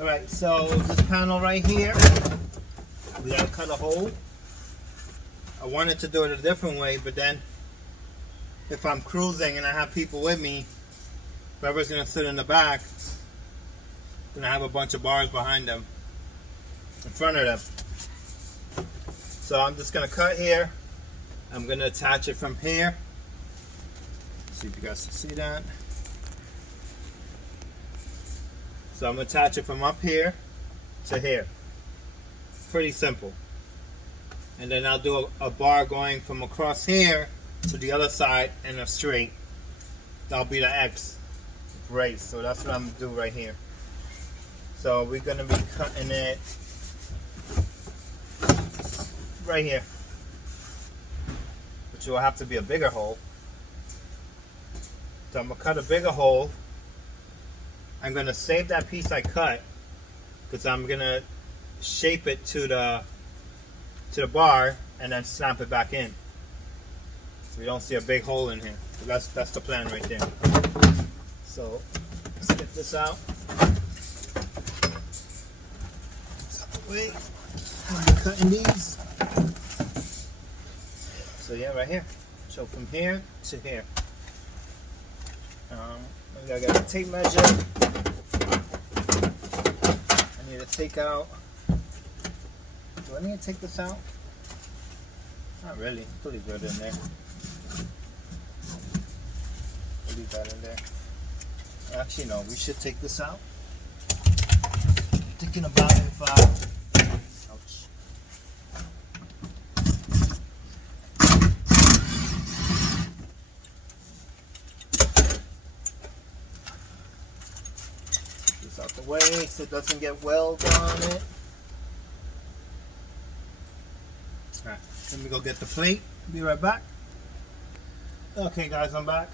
Alright, so this panel right here, we gotta cut a hole. I wanted to do it a different way, but then if I'm cruising and I have people with me, whoever's gonna sit in the back, gonna have a bunch of bars behind them, in front of them. So I'm just gonna cut here. I'm gonna attach it from here. See if you guys can see that. So I'm gonna attach it from up here to here. Pretty simple. And then I'll do a bar going from across here to the other side and a straight. That'll be the X race. So that's what I'm gonna do right here. So we're gonna be cutting it right here, which will have to be a bigger hole. So I'm gonna cut a bigger hole. I'm gonna save that piece I cut because I'm gonna shape it to the bar and then snap it back in, so we don't see a big hole in here. So that's the plan right there. So let's get this out. Wait, I'm cutting these. So yeah, right here. So from here to here. I got a tape measure. I need to take out. Do I need to take this out? Not really. Pretty good in there. Leave that in there. Actually, no. We should take this out. Thinking about if ouch. This out the way so it doesn't get weld on it. Alright, let me go get the plate. Be right back. Okay guys, I'm back.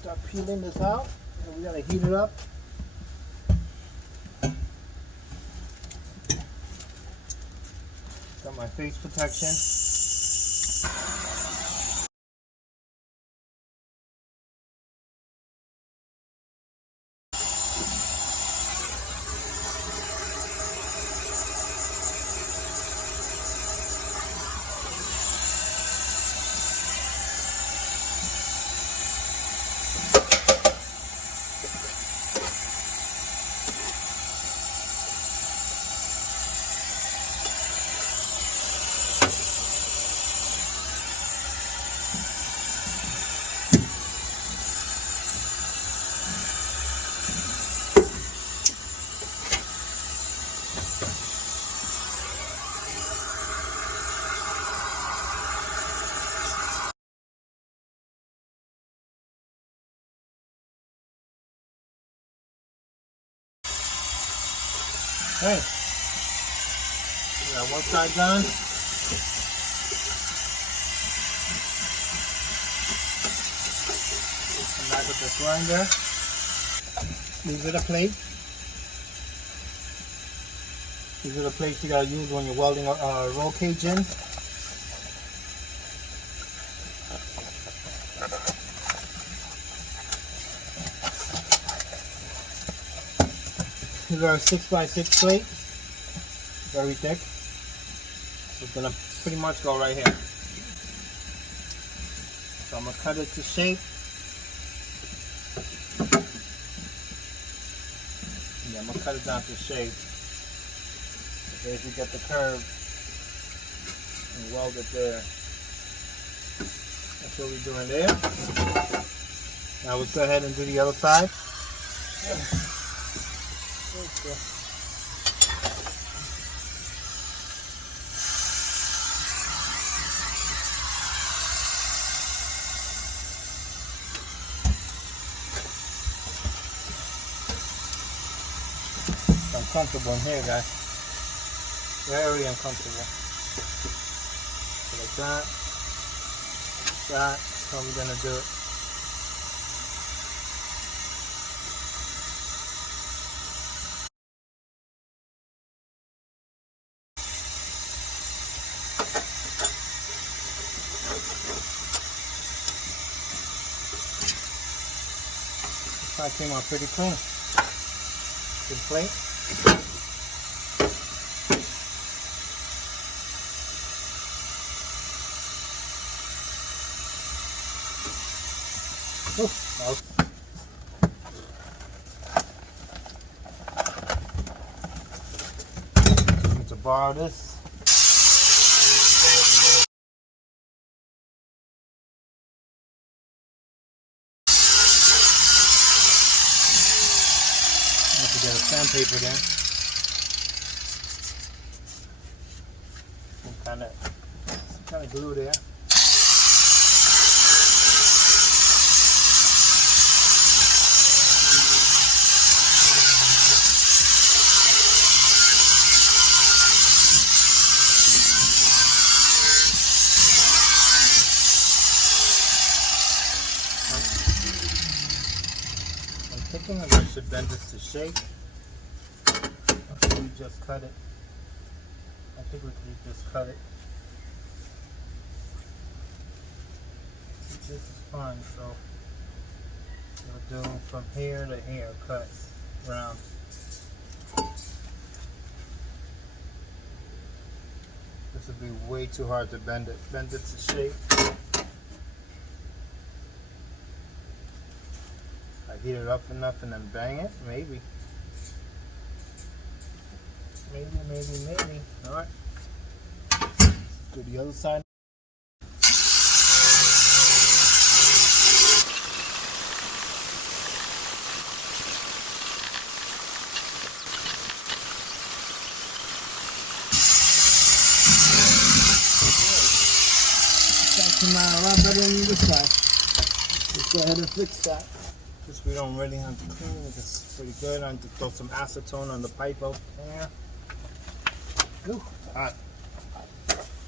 Start peeling this out. And we gotta heat it up. Got my face protection. Hey, we got one side done. Come back with this grinder. These are the plates. These are the plates you gotta use when you're welding a roll cage in. These are 6x6 plates, very thick. So it's gonna pretty much go right here. So I'm gonna cut it to shape. Yeah, I'm gonna cut it down to shape. So if you get the curve and weld it there. That's what we're doing there. Now let's go ahead and do the other side. I'm comfortable in here, guys. Very uncomfortable. So like that. Like that. That's how we're gonna do it. That came out pretty clean. Good plate. Need to borrow this. Have to get a sandpaper there. Some kind of glue there. I'm thinking I should bend this to shape. We just cut it. I think we could just cut it. This is fine, so we'll do from here to here, cut round. This would be way too hard to bend it. Bend it to shape. I heat it up enough and then bang it, maybe. Maybe. Alright. Do the other side. That came out a lot better than this side. Let's go ahead and fix that. This we don't really have to clean. It's pretty good. I have to throw some acetone on the pipe out there. Ooh, hot.